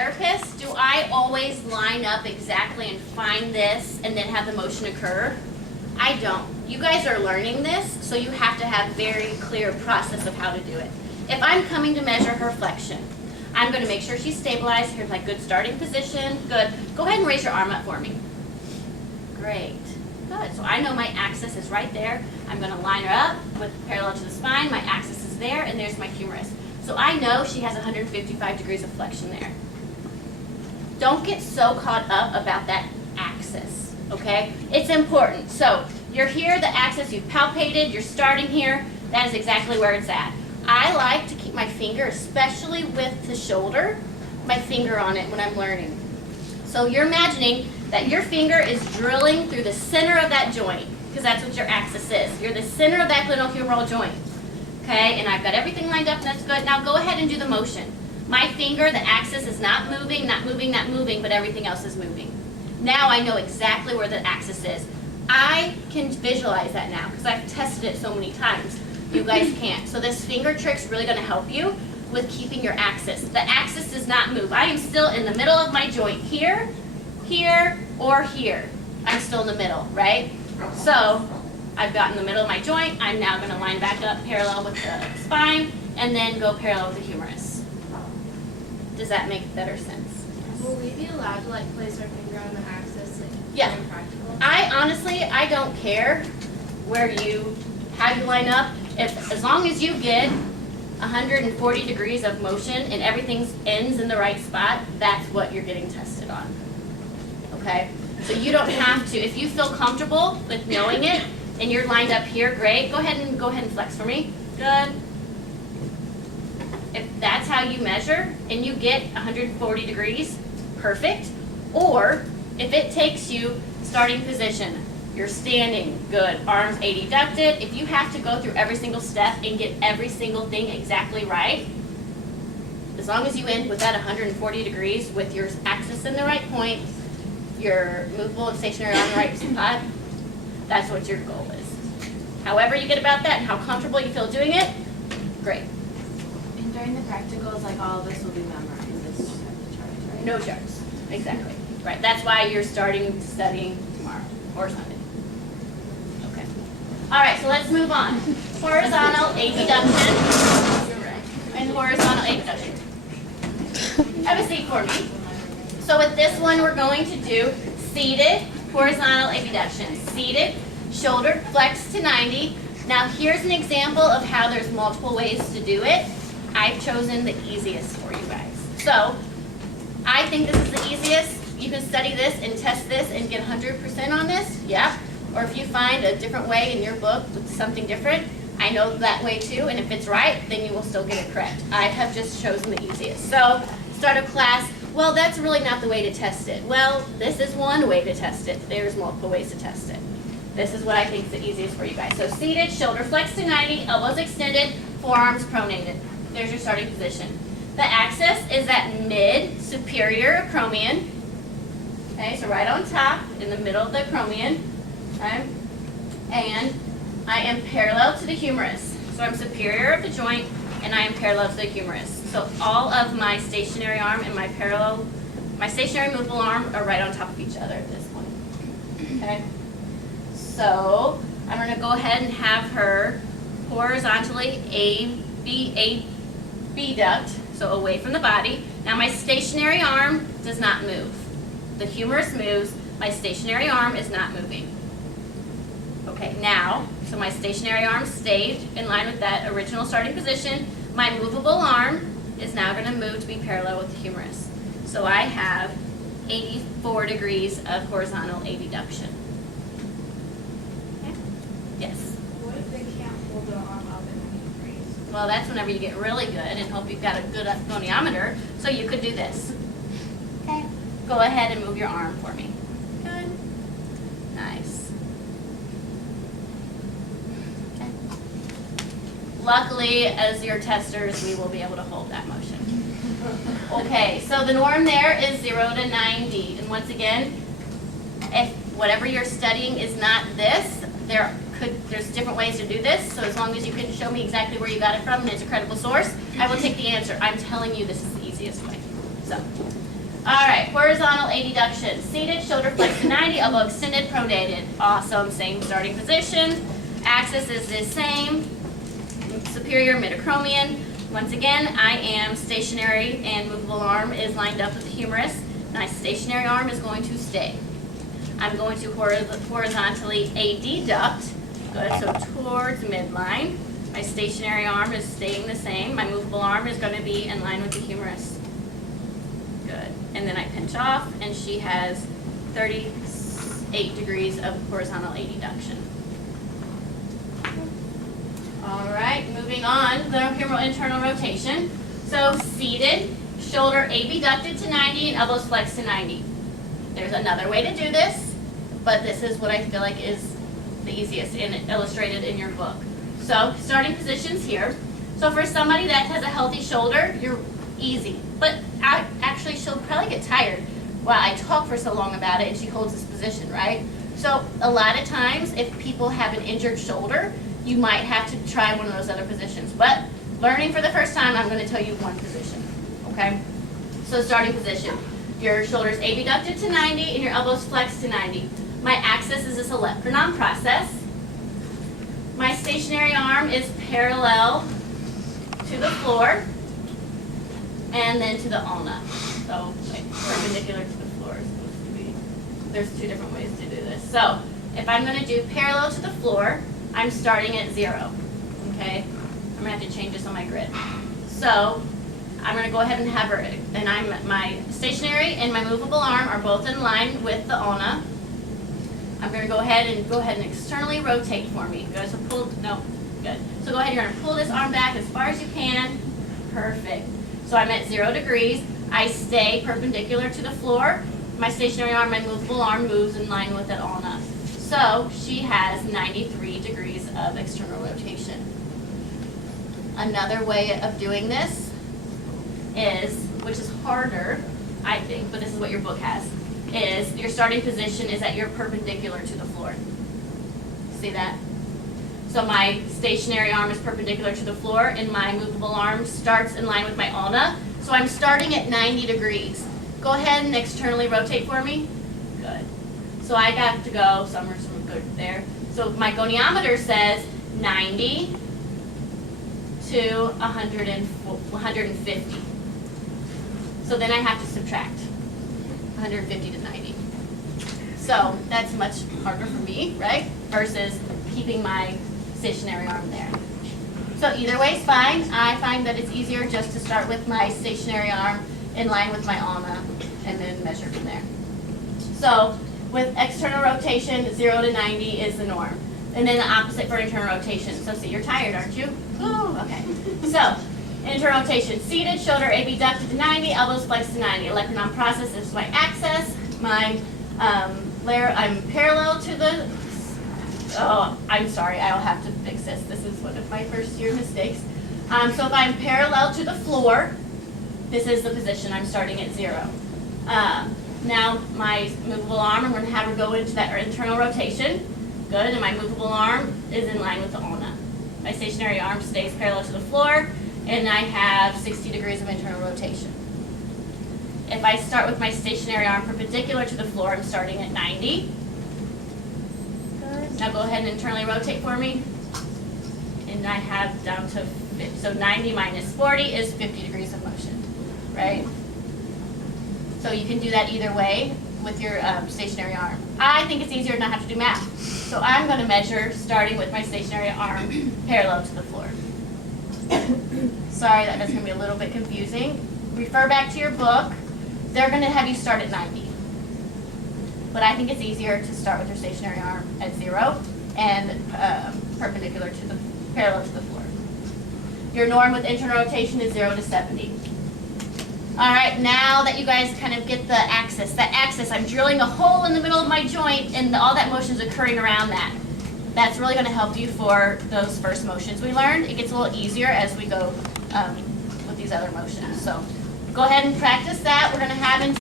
therapist, do I always line up exactly and find this and then have the motion occur? I don't. You guys are learning this, so you have to have very clear process of how to do it. If I'm coming to measure her flexion, I'm going to make sure she's stabilized. Here's my good starting position. Good. Go ahead and raise your arm up for me. Great. Good. So I know my axis is right there. I'm going to line her up with parallel to the spine. My axis is there, and there's my humerus. So I know she has 155 degrees of flexion there. Don't get so caught up about that axis, okay? It's important. So you're here, the axis, you've palpated, you're starting here. That is exactly where it's at. I like to keep my finger, especially with the shoulder, my finger on it when I'm learning. So you're imagining that your finger is drilling through the center of that joint, because that's what your axis is. You're the center of that glenohumeral joint. Okay, and I've got everything lined up, and that's good. Now go ahead and do the motion. My finger, the axis is not moving, not moving, not moving, but everything else is moving. Now I know exactly where the axis is. I can visualize that now because I've tested it so many times. You guys can't. So this finger trick's really going to help you with keeping your axis. The axis does not move. I am still in the middle of my joint here, here, or here. I'm still in the middle, right? So I've got in the middle of my joint. I'm now going to line back up parallel with the spine and then go parallel with the humerus. Does that make better sense? Will we be allowed to like place our finger on the axis like Yeah. practical? I honestly don't care how you line up. As long as you get 140 degrees of motion and everything ends in the right spot, that's what you're getting tested on. Okay? So you don't have to. If you feel comfortable with knowing it and you're lined up here, great. Go ahead and flex for me. Good. If that's how you measure and you get 140 degrees, perfect. Or if it takes you starting position, you're standing, good, arms adducted. If you have to go through every single step and get every single thing exactly right, as long as you end with that 140 degrees with your axis in the right point, your movable and stationary on the right spot, that's what your goal is. However you get about that and how comfortable you feel doing it, great. And during the practicals, like all of this will be memorized. This just have the charts, right? No charts, exactly. Right, that's why you're studying tomorrow or Sunday. Okay. All right, so let's move on. Horizontal abduction and horizontal abduction. Have a seat for me. So with this one, we're going to do seated horizontal abduction. Seated, shoulder flexed to 90. Now here's an example of how there's multiple ways to do it. I've chosen the easiest for you guys. So I think this is the easiest. You can study this and test this and get 100% on this, yeah. Or if you find a different way in your book with something different, I know that way too, and if it's right, then you will still get it correct. I have just chosen the easiest. So start a class, well, that's really not the way to test it. Well, this is one way to test it. There's multiple ways to test it. This is what I think is the easiest for you guys. So seated, shoulder flexed to 90, elbows extended, forearms pronated. There's your starting position. The axis is at mid-superior acromion. Okay, so right on top, in the middle of the acromion. Okay? And I am parallel to the humerus. So I'm superior of the joint, and I am parallel to the humerus. So all of my stationary arm and my stationary movable arm are right on top of each other at this point. Okay? So I'm going to go ahead and have her horizontally abduct, so away from the body. Now my stationary arm does not move. The humerus moves, my stationary arm is not moving. Okay, now, so my stationary arm stayed in line with that original starting position. My movable arm is now going to move to be parallel with the humerus. So I have 84 degrees of horizontal abduction. Okay? Yes? What if they can't hold the arm up at 90 degrees? Well, that's whenever you get really good and hope you've got a good goniometer, so you could do this. Okay? Go ahead and move your arm for me. Good. Nice. Okay. Luckily, as your testers, we will be able to hold that motion. Okay, so the norm there is 0 to 90. And once again, if whatever you're studying is not this, there's different ways to do this. So as long as you can show me exactly where you got it from and it's a credible source, I will take the answer. I'm telling you this is the easiest way. So horizontal adduction. Seated, shoulder flexed to 90, elbow extended, pronated. Awesome, same starting position. Axis is the same. Superior metacromian. Once again, I am stationary and movable arm is lined up with the humerus. My stationary arm is going to stay. I'm going to horizontally adduct. Good, so towards midline. My stationary arm is staying the same. My movable arm is going to be in line with the humerus. Good. And then I pinch off, and she has 38 degrees of horizontal adduction. All right, moving on, the humeral internal rotation. So seated, shoulder abducted to 90 and elbows flexed to 90. There's another way to do this, but this is what I feel like is the easiest and illustrated in your book. So starting positions here. So for somebody that has a healthy shoulder, you're easy. But actually, she'll probably get tired while I talk for so long about it and she holds this position, right? So a lot of times, if people have an injured shoulder, you might have to try one of those other positions. But learning for the first time, I'm going to tell you one position, okay? So starting position. Your shoulders abducted to 90 and your elbows flexed to 90. My axis is this olecranon process. My stationary arm is parallel to the floor and then to the ulna. So like perpendicular to the floor is supposed to be. There's two different ways to do this. So if I'm going to do parallel to the floor, I'm starting at 0. Okay? I'm going to have to change this on my grid. So I'm going to go ahead and hover it. And my stationary and my movable arm are both in line with the ulna. I'm going to go ahead and externally rotate for me. Good. So pull. No. Good. So go ahead. You're going to pull this arm back as far as you can. Perfect. So I'm at 0 degrees. I stay perpendicular to the floor. My stationary arm, my movable arm moves in line with the ulna. So she has 93 degrees of external rotation. Another way of doing this is, which is harder, I think, but this is what your book has, is your starting position is that you're perpendicular to the floor. See that? So my stationary arm is perpendicular to the floor and my movable arm starts in line with my ulna. So I'm starting at 90 degrees. Go ahead and externally rotate for me. Good. So I got to go somewhere good there. So my goniometer says 90 to 150. So then I have to subtract 150 to 90. So that's much harder for me, right? Versus keeping my stationary arm there. So either way is fine. I find that it's easier just to start with my stationary arm in line with my ulna and then measure from there. So with external rotation, 0 to 90 is the norm. And then the opposite for internal rotation. So see, you're tired, aren't you? Ooh, okay. So internal rotation, seated, shoulder abducted to 90, elbows flexed to 90. Olecranon process is my axis. My I'm parallel to the, oh, I'm sorry, I'll have to fix this. This is one of my first year mistakes. So if I'm parallel to the floor, this is the position. I'm starting at 0. Now my movable arm, I'm going to have her go into that internal rotation. Good, and my movable arm is in line with the ulna. My stationary arm stays parallel to the floor, and I have 60 degrees of internal rotation. If I start with my stationary arm perpendicular to the floor, I'm starting at 90. Good. Now go ahead and internally rotate for me. And I have down to 50. So 90 minus 40 is 50 degrees of motion, right? So you can do that either way with your stationary arm. I think it's easier to not have to do math. So I'm going to measure starting with my stationary arm parallel to the floor. Sorry, that's going to be a little bit confusing. Refer back to your book. They're going to have you start at 90. But I think it's easier to start with your stationary arm at 0 and perpendicular to the, parallel to the floor. Your norm with internal rotation is 0 to 70. All right, now that you guys kind of get the axis, that axis, I'm drilling a hole in the middle of my joint and all that motion is occurring around that. That's really going to help you for those first motions we learned. It gets a little easier as we go with these other motions. So go ahead and practice that. We're going to have in